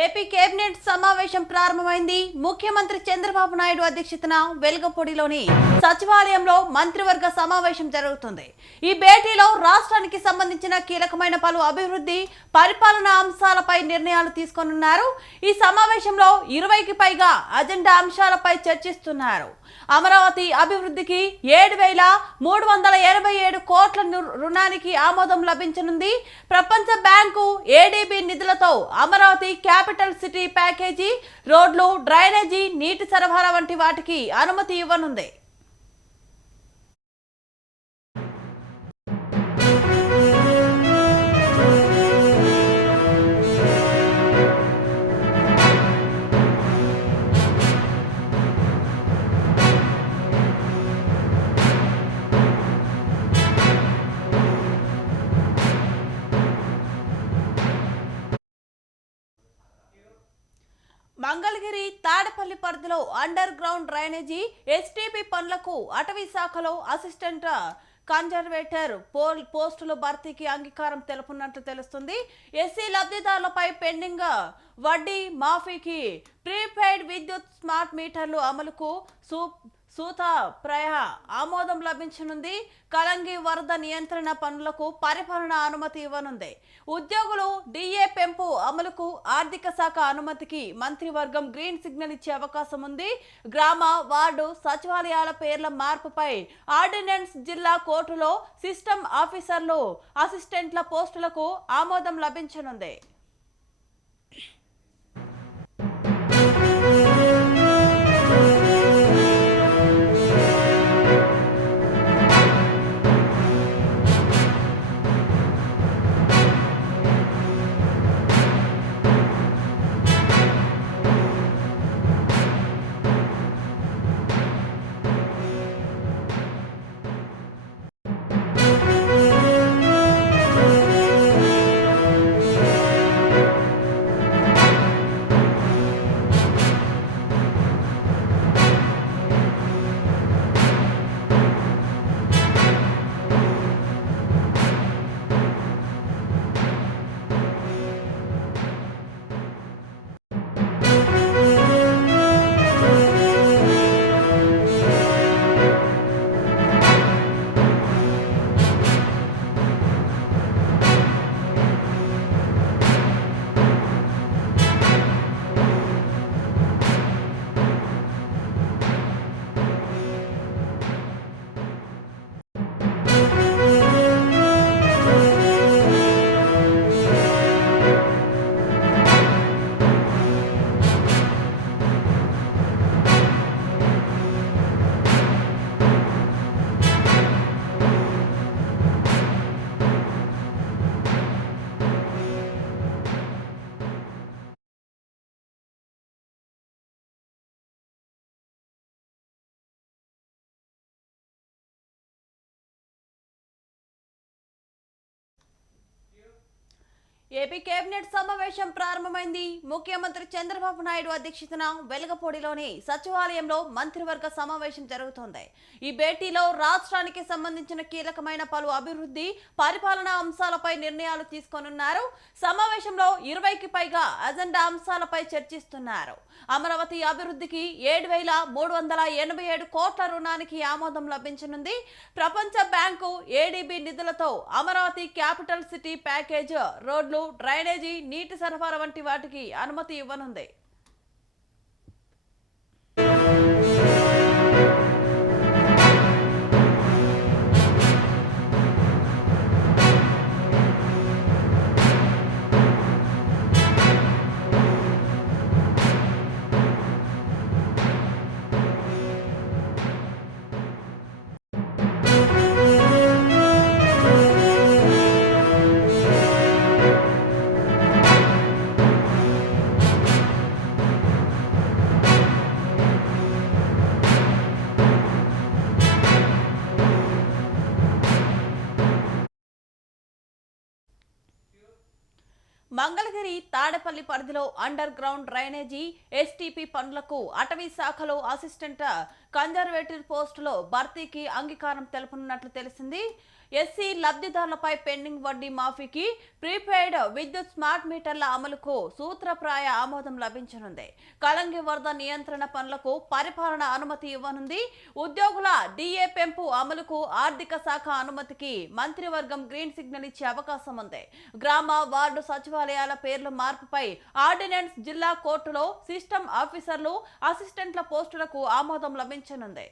AP cabinet సమావేశం ప్రారంభమైంది. ముఖ్యమంత్రి చంద్రబాబు నాయుడు అధ్యక్షతన వెల్గపూడిలోని సచివాలయంలో మంత్రివర్గ సమావేశం జరుగుతుంది. ఈ భేటీలో రాష్ట్రానికి సంబంధించిన కీలకమైన పలు అభివృద్ధి, పరిపాలనా అంశాలపై నిర్ణయాలు తీసుకోనున్నారు. ఈ సమావేశంలో 20కి పైగా అజెండా అంశాలపై చర్చిస్తున్నారు. అమరావతి అభివృద్ధికి 7,387 కోట్ల రుణానికి ఆమోదం లభించనుంది. ప్రపంచ బ్యాంకు, ఏడీబీ నిధులతో అమరావతి క్యాపిటల్ సిటీ ప్యాకేజీ, రోడ్లు, డ్రైనేజీ, నీటి సరఫరా వంటి వాటికి అనుమతి ఇవ్వనుంది. మంగళగిరి, తాడపల్లి పరిధిలో అండర్ గ్రౌండ్ డ్రైనేజీ, ఎస్టీపీ పనులకు అటవీ శాఖలో అసిస్టెంట్ కన్జర్వేటర్ పోస్టుల భర్తీకి అంగీకారం తెలుపుతున్నట్లు తెలుస్తుంది. ఎస్సీ లబ్ధిదారులపై పెండింగ్ వడ్డీ మాఫీకి, ప్రీపెయిడ్ విద్యుత్ స్మార్ట్ మీటర్లు అమలుకు సూత్రప్రాయ ఆమోదం లభించనుంది. కలంగి వరద నియంత్రణ పనులకు పరిపాలన అనుమతి ఇవ్వనుంది. ఉద్యోగులు డిఏ పెంపు అమలుకు ఆర్థిక శాఖ అనుమతికి మంత్రివర్గం గ్రీన్ సిగ్నల్ ఇచ్చే అవకాశం ఉంది. గ్రామ, వార్డు సచివాలయాల పేర్ల మార్పుపై ఆర్డినెన్స్, జిల్లా కోర్టులో సిస్టమ్ ఆఫీసర్లు, అసిస్టెంట్ల పోస్టులకు ఆమోదం లభించనుంది. ఏపీ కేబినెట్ సమావేశం ప్రారంభమైంది. ముఖ్యమంత్రి చంద్రబాబు నాయుడు అధ్యక్షతన వెలగపూడిలోని సచివాలయంలో మంత్రివర్గ సమావేశం జరుగుతోంది. ఈ భేటీలో రాష్ట్రానికి సంబంధించిన కీలకమైన పలు అభివృద్ధి, పరిపాలనా అంశాలపై నిర్ణయాలు తీసుకోనున్నారు. సమావేశంలో 20కి పైగా అజెండా అంశాలపై చర్చిస్తున్నారు. అమరావతి అభివృద్ధికి 7,387 కోట్ల రుణానికి ఆమోదం లభించనుంది. ప్రపంచ బ్యాంకు, ఏడీబీ నిధులతో అమరావతి క్యాపిటల్ సిటీ ప్యాకేజ్, రోడ్లు, డ్రైనేజీ, నీటి సరఫరా వంటి వాటికి అనుమతి ఇవ్వనుంది. మంగళగిరి, తాడపల్లి పరిధిలో అండర్ గ్రౌండ్ డ్రైనేజీ, ఎస్టీపీ పనులకు అటవీ శాఖలో అసిస్టెంట్ కన్జర్వేటివ్ పోస్టులో భర్తీకి అంగీకారం తెలుపనున్నట్లు తెలిసింది. ఎస్సీ లబ్ధిదారులపై పెండింగ్ వడ్డీ మాఫీకి, ప్రీపెయిడ్ విద్యుత్ స్మార్ట్ మీటర్ల అమలుకు సూత్రప్రాయ ఆమోదం లభించనుంది. కలంగి వరద నియంత్రణ పనులకు పరిపాలన అనుమతి ఇవ్వనుంది. ఉద్యోగుల డిఏ పెంపు అమలుకు ఆర్థిక శాఖ అనుమతికి మంత్రివర్గం గ్రీన్ సిగ్నల్ ఇచ్చే అవకాశం ఉంది. గ్రామ వార్డు సచివాలయాల పేర్ల మార్పుపై ఆర్డినెన్స్, జిల్లా కోర్టులో సిస్టమ్ ఆఫీసర్లు, అసిస్టెంట్ల పోస్టులకు ఆమోదం లభించనుంది.